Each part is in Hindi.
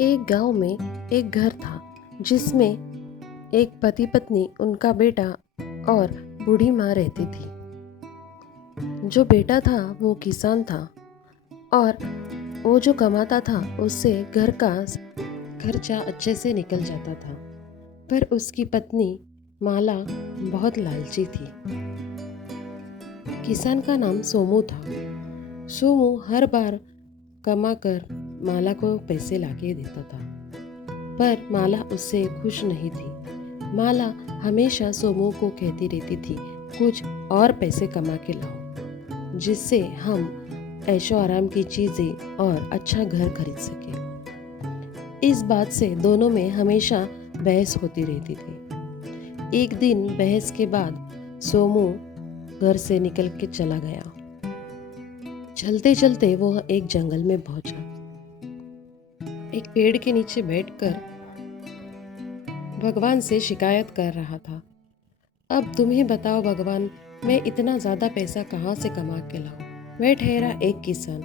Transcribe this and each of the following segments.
एक गांव में एक घर था जिसमें एक पति पत्नी, उनका बेटा और बूढ़ी माँ रहती थी। जो बेटा था वो किसान था और वो जो कमाता था उससे घर का खर्चा अच्छे से निकल जाता था। पर उसकी पत्नी माला बहुत लालची थी। किसान का नाम सोमू था। सोमू हर बार कमाकर माला को पैसे लाके देता था, पर माला उससे खुश नहीं थी। माला हमेशा सोमू को कहती रहती थी, कुछ और पैसे कमा के लाओ जिससे हम ऐशो आराम की चीज़ें और अच्छा घर खरीद सके। इस बात से दोनों में हमेशा बहस होती रहती थी। एक दिन बहस के बाद सोमू घर से निकल के चला गया। चलते चलते वह एक जंगल में पहुंचा। एक पेड़ के नीचे बैठकर भगवान से शिकायत कर रहा था। अब तुम ही बताओ भगवान, मैं इतना ज़्यादा पैसा कहाँ से कमा के लाऊं? मैं ठहरा एक किसान,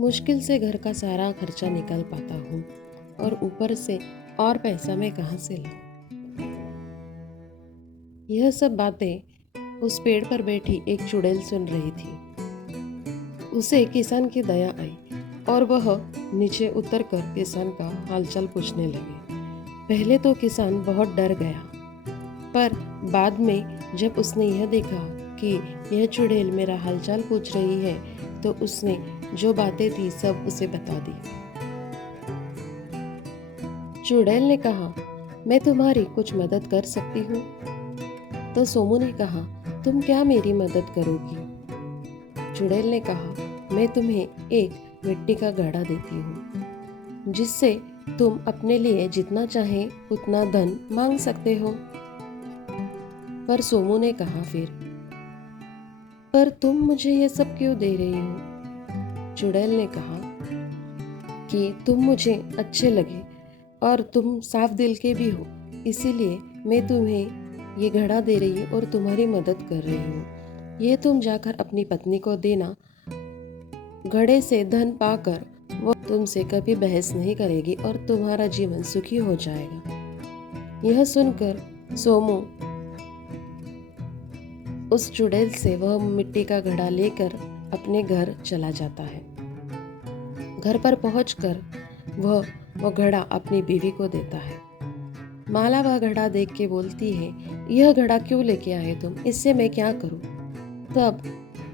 मुश्किल से घर का सारा खर्चा निकाल पाता हूँ और ऊपर से और पैसा मैं कहाँ से लाऊं? यह सब बातें उस पेड़ पर बैठी एक चुड़ैल सुन रही थी। उसे किसान की दया आई और वह नीचे उतरकर किसान का हालचाल पूछने लगे। पहले तो किसान बहुत डर गया, पर बाद में जब उसने यह देखा कि यह चुड़ैल मेरा हालचाल पूछ रही है, तो उसने जो बातें थी सब उसे बता दी। चुड़ैल ने कहा, मैं तुम्हारी कुछ मदद कर सकती हूँ। तो सोमू ने कहा, तुम क्या मेरी मदद करोगी? चुड़ैल ने कहा, मैं तुम्हें एक मिट्टी का घड़ा देती हूँ जिससे तुम अपने लिए जितना चाहे उतना धन मांग सकते हो। पर सोमू ने कहा, फिर पर तुम मुझे ये सब क्यों दे रही हो? चुड़ैल ने कहा कि तुम मुझे अच्छे लगे और तुम साफ दिल के भी हो, इसीलिए मैं तुम्हें ये घड़ा दे रही हूँ और तुम्हारी मदद कर रही हूँ। ये तुम जाकर अपनी पत्नी को देना। घड़े से धन पाकर वो तुमसे कभी बहस नहीं करेगी और तुम्हारा जीवन सुखी हो जाएगा। यह सुनकर सोमू उस चुड़ैल से वह मिट्टी का घड़ा लेकर अपने घर चला जाता है। घर पर पहुंचकर वह घड़ा अपनी बीवी को देता है। माला वह घड़ा देख के बोलती है, यह घड़ा क्यों लेके आए तुम? इससे मैं क्या करूं? तब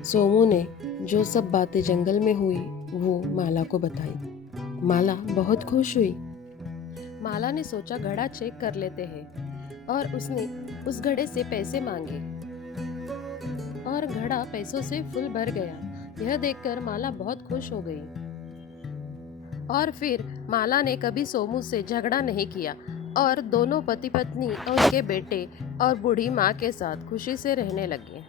सोमू ने जो सब बातें जंगल में हुई वो माला को बताई। माला बहुत खुश हुई। माला ने सोचा घड़ा चेक कर लेते हैं और उसने उस घड़े से पैसे मांगे और घड़ा पैसों से फुल भर गया। यह देखकर माला बहुत खुश हो गई और फिर माला ने कभी सोमू से झगड़ा नहीं किया और दोनों पति पत्नी और उनके बेटे और बूढ़ी माँ के साथ खुशी से रहने लगे।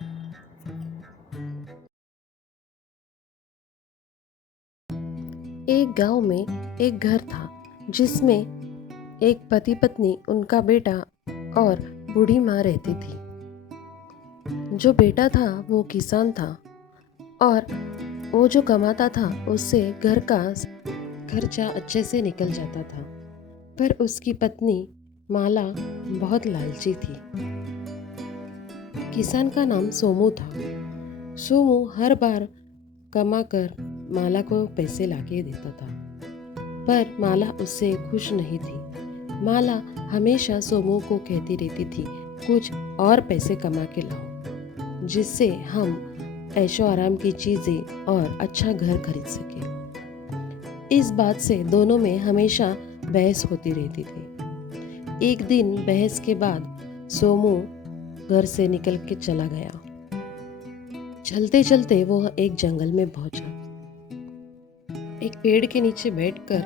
एक गांव में एक घर था जिसमें एक पति पत्नी, उनका बेटा और बूढ़ी माँ रहती थी। जो बेटा था वो किसान था और वो जो कमाता था उससे घर का खर्चा अच्छे से निकल जाता था। पर उसकी पत्नी माला बहुत लालची थी। किसान का नाम सोमू था। सोमू हर बार कमाकर माला को पैसे लाके देता था, पर माला उससे खुश नहीं थी। माला हमेशा सोमू को कहती रहती थी, कुछ और पैसे कमा के लाओ जिससे हम ऐशो आराम की चीज़ें और अच्छा घर खरीद सके। इस बात से दोनों में हमेशा बहस होती रहती थी। एक दिन बहस के बाद सोमू घर से निकल के चला गया। चलते चलते वह एक जंगल में पहुंचा। एक पेड़ के नीचे बैठकर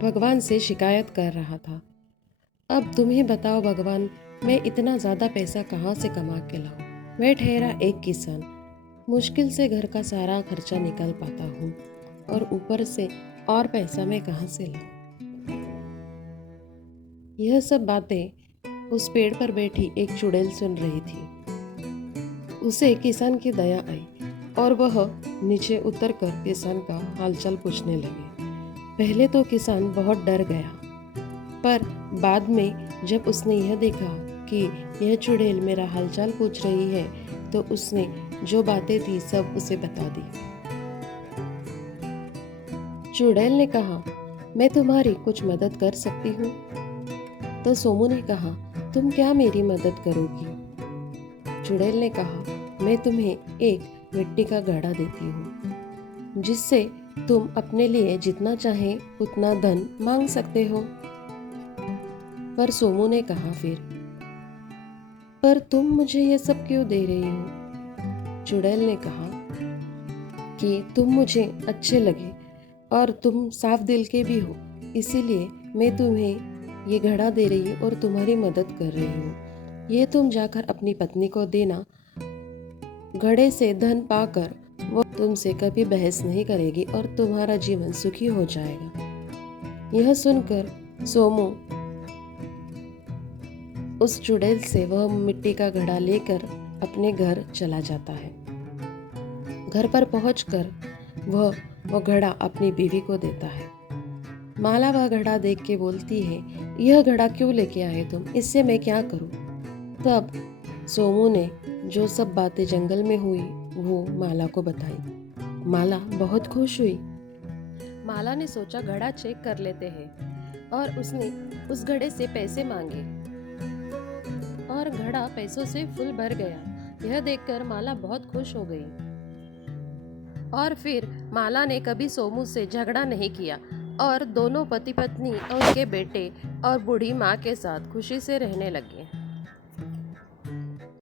भगवान से शिकायत कर रहा था। अब तुम ही बताओ भगवान, मैं इतना ज़्यादा पैसा कहाँ से कमा के लाऊं? मैं ठहरा एक किसान, मुश्किल से घर का सारा खर्चा निकाल पाता हूँ और ऊपर से और पैसा मैं कहाँ से लाऊं? यह सब बातें उस पेड़ पर बैठी एक चुड़ैल सुन रही थी। उसे किसान की दया आई और वह नीचे उतरकर किसान का हालचाल पूछने लगे। पहले तो किसान बहुत डर गया, पर बाद में जब उसने यह देखा कि यह चुड़ैल मेरा हालचाल पूछ रही है, तो उसने जो बातें थी सब उसे बता दी। चुड़ैल ने कहा, मैं तुम्हारी कुछ मदद कर सकती हूँ। तो सोमू ने कहा, तुम क्या मेरी मदद करोगी? चुड़ैल ने कहा, मैं तुम्हें एक मिट्टी का घड़ा देती हूँ, जिससे तुम अपने लिए जितना चाहे उतना धन मांग सकते हो। पर सोमू ने कहा फिर, पर तुम मुझे ये सब क्यों दे रही हो? चुड़ैल ने कहा कि तुम मुझे अच्छे लगे और तुम साफ दिल के भी हो, इसीलिए मैं तुम्हें ये घड़ा दे रही हूँ और तुम्हारी मदद कर रही हूँ। ये तुम जाकर अपनी पत्नी को देना। घड़े से धन पाकर वो तुमसे कभी बहस नहीं करेगी और तुम्हारा जीवन सुखी हो जाएगा। यह सुनकर सोमू उस चुड़ैल से वह मिट्टी का घड़ा लेकर अपने घर चला जाता है। घर पर पहुंचकर वह घड़ा अपनी बीवी को देता है। माला वह घड़ा देख के बोलती है, यह घड़ा क्यों लेके आए तुम? इससे मैं क्या करूं? तब सोमू ने जो सब बातें जंगल में हुई वो माला को बताई। माला बहुत खुश हुई। माला ने सोचा घड़ा चेक कर लेते हैं और उसने उस घड़े से पैसे मांगे और घड़ा पैसों से फुल भर गया। यह देखकर माला बहुत खुश हो गई और फिर माला ने कभी सोमू से झगड़ा नहीं किया और दोनों पति पत्नी और उनके बेटे और बूढ़ी माँ के साथ खुशी से रहने लगे।